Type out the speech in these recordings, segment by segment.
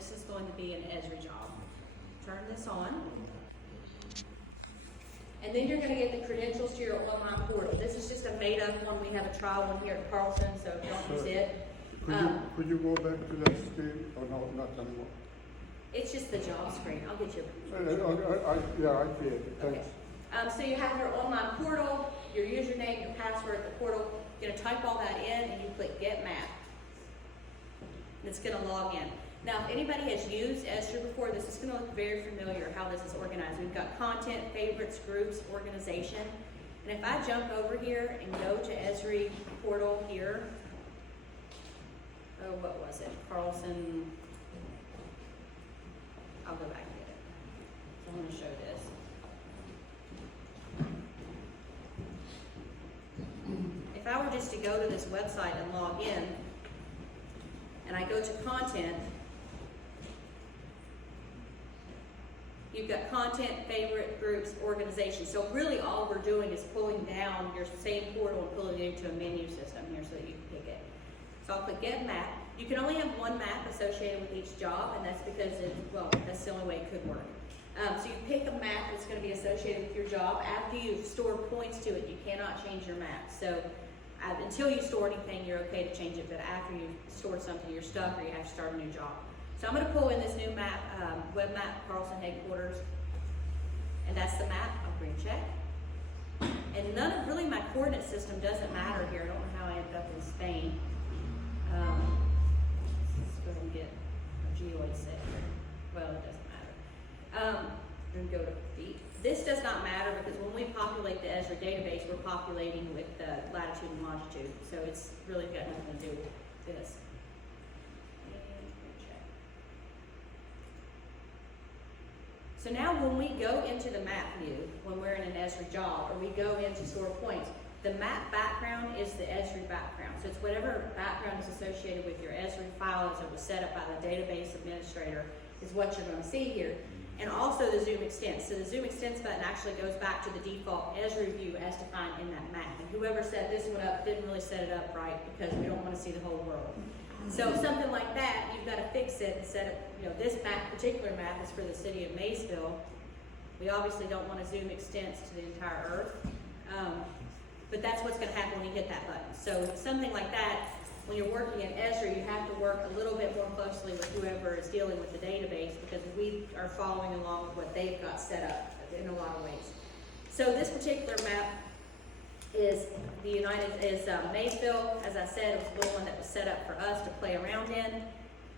this is going to be an ESRI job. Turn this on. And then you're going to get the credentials to your online portal. This is just a made-up one. We have a trial one here at Carlson, so don't use it. Could you go back to that screen, or no, not anymore? It's just the job screen. I'll get you. Yeah, I see it. Thanks. Okay. So you have your online portal, your username, your password at the portal. You're going to type all that in, and you click Get Map. It's going to log in. Now, if anybody has used ESRI before, this is going to look very familiar how this is organized. We've got content, favorites, groups, organization. And if I jump over here and go to ESRI portal here, oh, what was it? Carlson. I'll go back and get it. So I'm going to show this. If I were just to go to this website and log in, and I go to content, you've got content, favorite, groups, organization. So really all we're doing is pulling down your same portal and pulling it into a menu system here so that you can pick it. So I'll click Get Map. You can only have one map associated with each job, and that's because that's the only way it could work. So you pick a map that's going to be associated with your job. After you've stored points to it, you cannot change your map. So until you store anything, you're okay to change it, but after you've stored something, you're stuck or you have to start a new job. So I'm going to pull in this new map, web map, Carlson headquarters, and that's the map. I'll green check. And none of really my coordinate system doesn't matter here. I don't know how I ended up in Spain. Let's go ahead and get a geoid set here. Well, it doesn't matter. Then go to feet. This does not matter because when we populate the ESRI database, we're populating with the latitude and longitude. So it's really got nothing to do with this. So now when we go into the map view, when we're in an ESRI job, or we go into store points, the map background is the ESRI background. So it's whatever background is associated with your ESRI file as it was set up by the database administrator is what you're going to see here. And also the zoom extents. So the zoom extents button actually goes back to the default ESRI view as defined in that map. And whoever set this one up didn't really set it up right because we don't want to see the whole world. So something like that, you've got to fix it and set it, this particular map is for the city of Maysville. We obviously don't want to zoom extents to the entire earth. But that's what's going to happen when you hit that button. So something like that, when you're working in ESRI, you have to work a little bit more closely with whoever is dealing with the database because we are following along with what they've got set up in a lot of ways. So this particular map is Maysville. As I said, it was the one that was set up for us to play around in.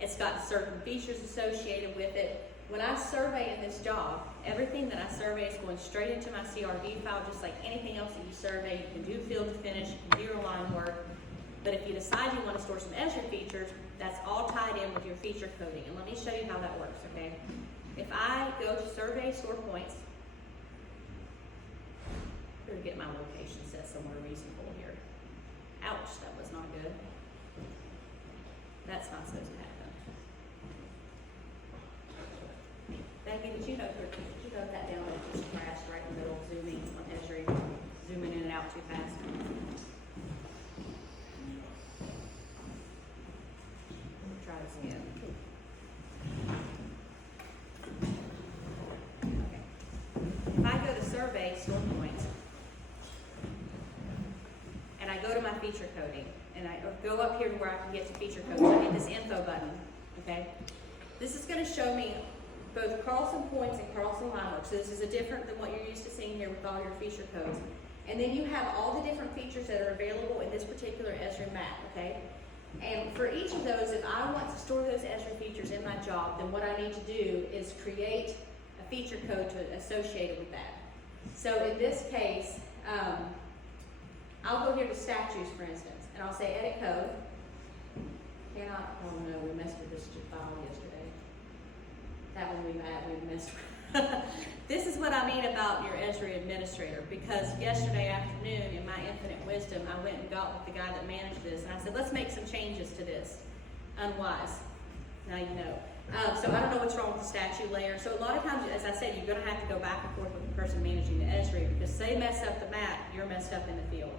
It's got certain features associated with it. When I survey in this job, everything that I survey is going straight into my CRV file, just like anything else that you survey. You can do field to finish, you can do your line work. But if you decide you want to store some ESRI features, that's all tied in with your feature coding. And let me show you how that works, okay? If I go to survey store points, I'm going to get my location set somewhere reasonable here. Ouch, that was not good. That's not supposed to happen. Becky, did you note that down? It just crashed right in the middle of zooming on ESRI, zooming in and out too fast. Try this again. Okay. If I go to survey store points, and I go to my feature coding, and I go up here to where I can get to feature codes, I hit this info button, okay? This is going to show me both Carlson points and Carlson line work. So this is different than what you're used to seeing here with all your feature codes. And then you have all the different features that are available in this particular ESRI map, okay? And for each of those, if I want to store those ESRI features in my job, then what I need to do is create a feature code associated with that. So in this case, I'll go here to statues, for instance, and I'll say edit code. Oh no, we messed with this file yesterday. That one we messed with. This is what I mean about your ESRI administrator, because yesterday afternoon, in my infinite wisdom, I went and got with the guy that managed this, and I said, let's make some changes to this. Unwise. Now you know. So I don't know what's wrong with the statue layer. So a lot of times, as I said, you're going to have to go back and forth with the person managing the ESRI, because they mess up the map, you're messed up in the field.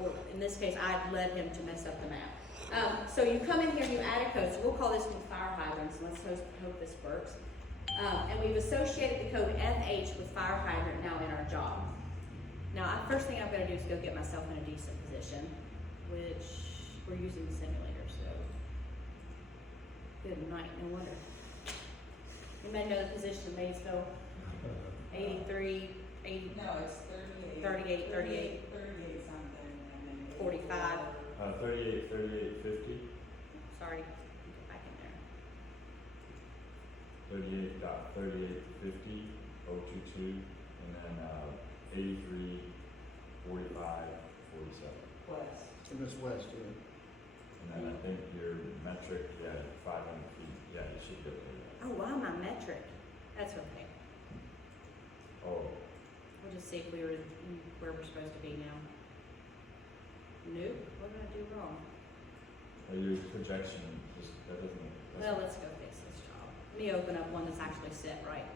Or in this case, I led him to mess up the map. So you come in here and you add a code, so we'll call this one fire hydrants, let's hope this works. And we've associated the code FH with fire hydrant now in our job. Now, first thing I'm gonna do is go get myself in a decent position, which we're using the simulator, so. Good night, no wonder. Anybody know the position of Maysville? 83, 80, No, it's 38, 38. 38, 38 something, and then. 45. 38, 38, 50. Sorry, get back in there. 38.3850, 022, and then 83, 45, 47. West. In this west, yeah. And then I think your metric, 500 feet, you should get there. Oh, wow, my metric. That's okay. Oh, We'll just see if we were where we're supposed to be now. Nope, what did I do wrong? your projection, just, that doesn't. Well, let's go fix this job. Let me open up one that's actually set right.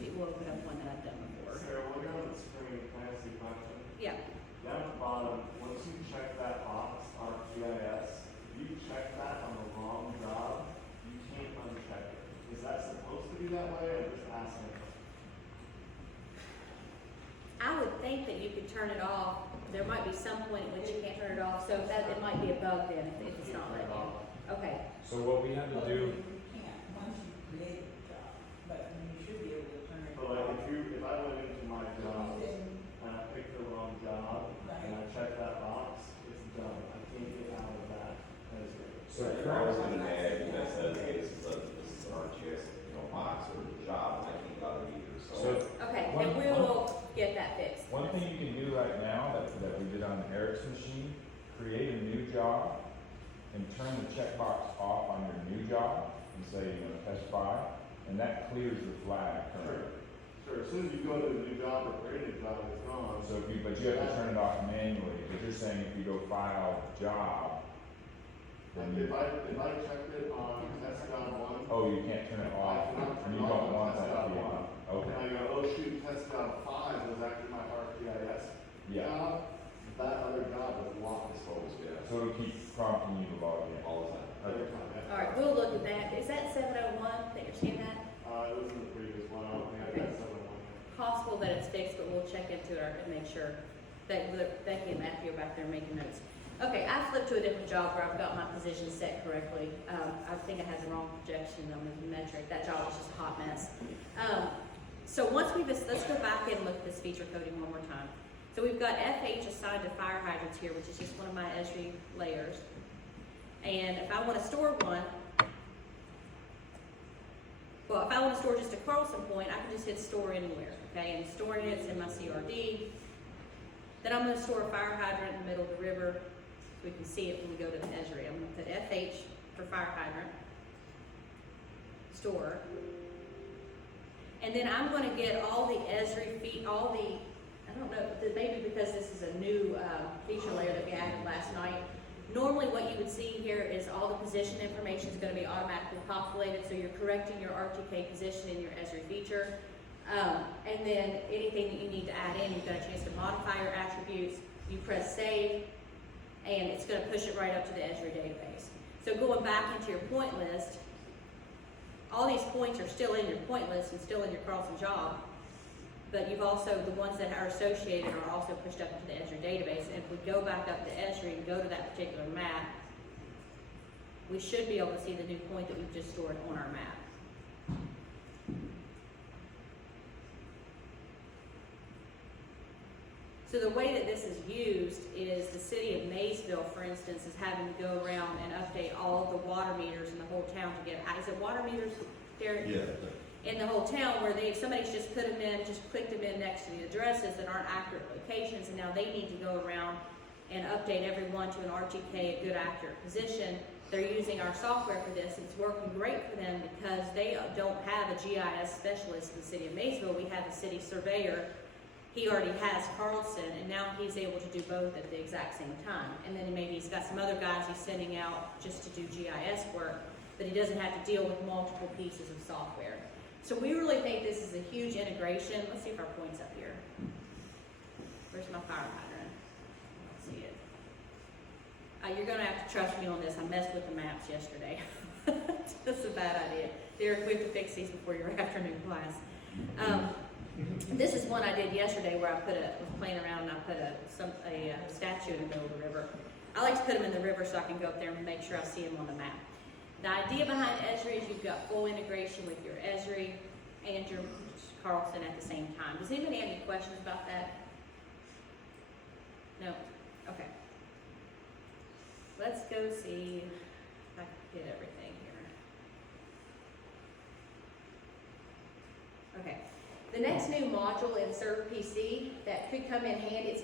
See, we'll open up one that I've done before. Sarah, when you're on the screen, can I ask you a question? Yeah, Down at the bottom, once you check that box on GIS, if you check that on the wrong job, you can't uncheck it. Is that supposed to be that way? I'm just asking. I would think that you could turn it off. There might be some point at which you can't turn it off, so that, it might be a bug then if it's not letting you. Okay, So what we had to do, You can't, once you create the job, but you should be able to turn it But like, off. if I went into my job and I picked the wrong job and I checked that box, it's done. I can't get out of that. so If I was in an ad that says, hey, this is an RGS, box or job, and I can't get out of it either, So, okay, One- and we will get that fixed. one thing you can do right now that we did on Eric's machine, create a new job and turn the checkbox off on your new job and say, test 5, and that clears the flag currently. Sure, as soon as you go to a new job or create a new job, it's gone. So but you have to turn it off manually, because you're saying if you go file job, then If you, I checked it on test job 1, oh, you can't turn it off, and you don't want that to be on. and Okay, I go, oh shoot, test job 5 was actually my ArcGIS yeah, job, that other job was locked. exposed, yeah, so it'll keep prompting you to log in. all the time. Every time, yeah. All right, we'll look at that. Is that 701 that you're seeing that? It was in the previous one, I don't think I Okay. got 7-1 yet. Possible that it's fixed, but we'll check into it and make sure that Becky and Matthew are back there making notes. Okay, I flipped to a different job where I've got my position set correctly. I think I had the wrong projection on the metric. That job was just a hot mess. So once let's go back and look at this feature coding one more time. So we've got FH assigned to fire hydrants here, which is just one of my ESRI layers. And if I want to store one, well, if I want to store just a Carlson point, I can just hit store anywhere, okay? And storing it's in my CRD. Then I'm going to store a fire hydrant in the middle of the river, so we can see it when we go to the ESRI. I'm going to put FH for fire hydrant, store. And then I'm going to get all the ESRI I don't know, maybe because this is a new feature layer that we added last night. Normally what you would see here is all the position information is going to be automatically populated, so you're correcting your RTK position in your ESRI feature. And then anything that you need to add in, you've got a chance to modify your attributes, you press save, and it's going to push it right up to the ESRI database. So going back into your point list, all these points are still in your point list and still in your Carlson job, but you've also, the ones that are associated are also pushed up into the ESRI database. And if we go back up to ESRI and go to that particular map, we should be able to see the new point that we've just stored on our map. So the way that this is used is the city of Maysville, for instance, is having to go around and update all of the water meters in the whole town to get, is it water meters, Derek? Yeah. In the whole town where somebody's just put them in, just clicked them in next to the addresses that aren't accurate locations, and now they need to go around and update everyone to an RTK, a good accurate position. They're using our software for this. It's working great for them because they don't have a GIS specialist in the city of Maysville. We have a city surveyor. He already has Carlson, and now he's able to do both at the exact same time. And then maybe he's got some other guys he's sending out just to do GIS work, but he doesn't have to deal with multiple pieces of software. So we really think this is a huge integration. Let's see if our point's up here. Where's my fire hydrant? I don't see it. You're gonna have to trust me on this, I messed with the maps yesterday. That's a bad idea. Derek, we have to fix these before your afternoon class. This is one I did yesterday where I was playing around and I put a statue in the middle of the river. I like to put them in the river so I can go up there and make sure I see them on the map. The idea behind ESRI is you've got full integration with your ESRI and your Carlson at the same time. Does anybody have any questions about that? No? Okay. Let's go see if I can get everything here. Okay. The next new module in Serve PC that could come in handy, it's